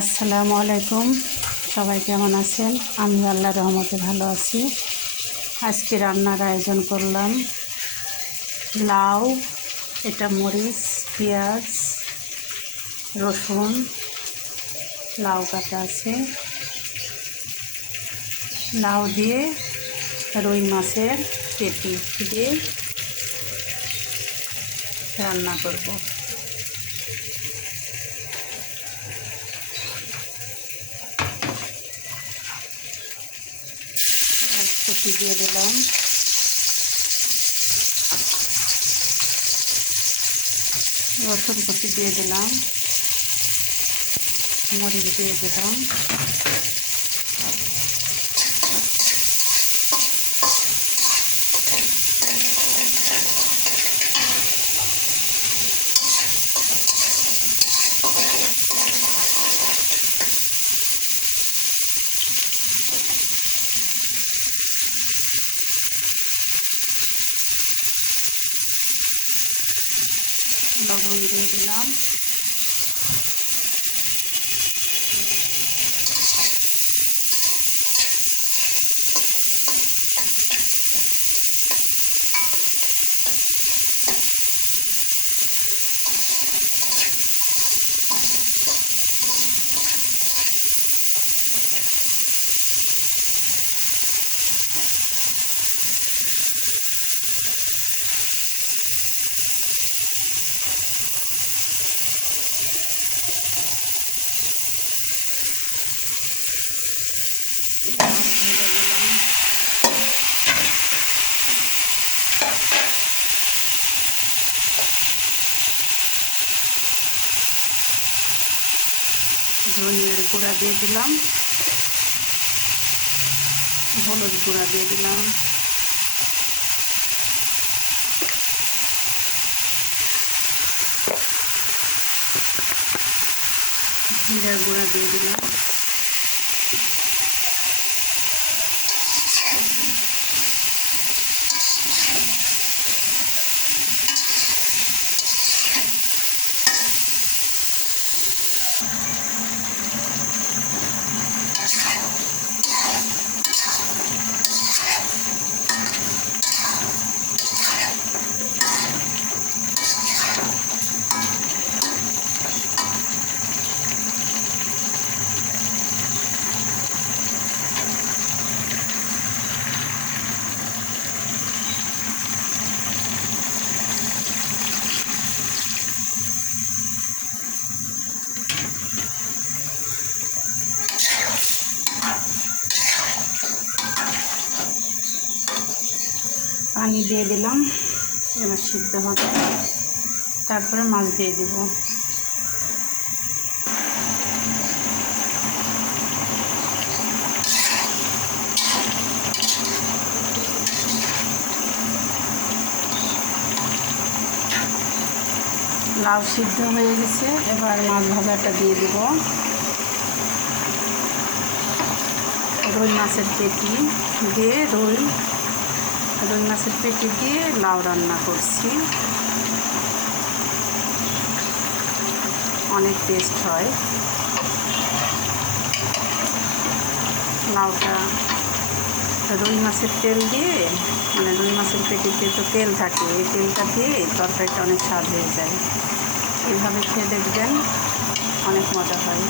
আসসালামু আলাইকুম। সবাই কেমন আছেন? আমি আল্লাহ রহমতে ভালো আছি। আজকে রান্নার আয়োজন করলাম লাউ, এটা মরিচ, পেঁয়াজ, রসুন, লাউ কাটা আছে। লাউ দিয়ে রুই মাছের পেটি দিয়ে রান্না করব কুচি দিয়ে দিলাম। রসুন কুচি দিয়ে দিলাম। মরিচ দিয়ে দিলাম। লবণ দিয়ে দিলাম। ধনিয়ার গুঁড়া দিয়ে দিলাম। হলুদ গুঁড়া দিয়ে দিলাম। জিরা গুঁড়া দিয়ে দিলাম। পানি দিয়ে দিলাম। এবার সিদ্ধ হবে। তারপরে মাছ দিয়ে দিব। লাউ সিদ্ধ হয়ে গেছে। এবার মাছ ভাজাটা দিয়ে দিব। রুই মাছের পেটি দিয়ে রুই রুই মাছের পেটি দিয়ে লাউ রান্না করছি। অনেক টেস্ট হয়। লাউটা রুই মাছের তেল দিয়ে মানে রুই মাছের পেটিতে তো তেল থাকে, এই তেলটা দিয়ে তরকারিটা অনেক স্বাদ হয়ে যায়। এইভাবে খেয়ে দেখবেন অনেক মজা হয়।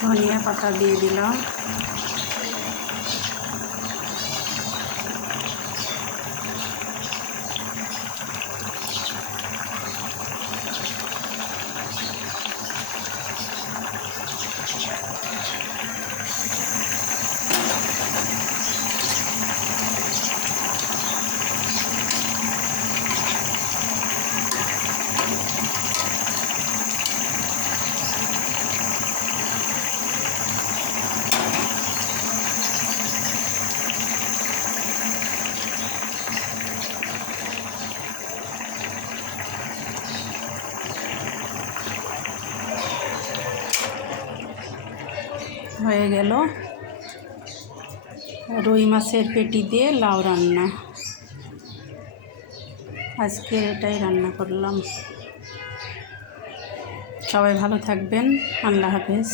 ধনিয়া পাতা দিয়ে দিলাম। হয়ে গেল। রুই মাছের পেটি দিয়ে লাউ রান্না। আজকে এটাই রান্না করলাম। সবাই ভালো থাকবেন। আল্লাহ হাফেজ।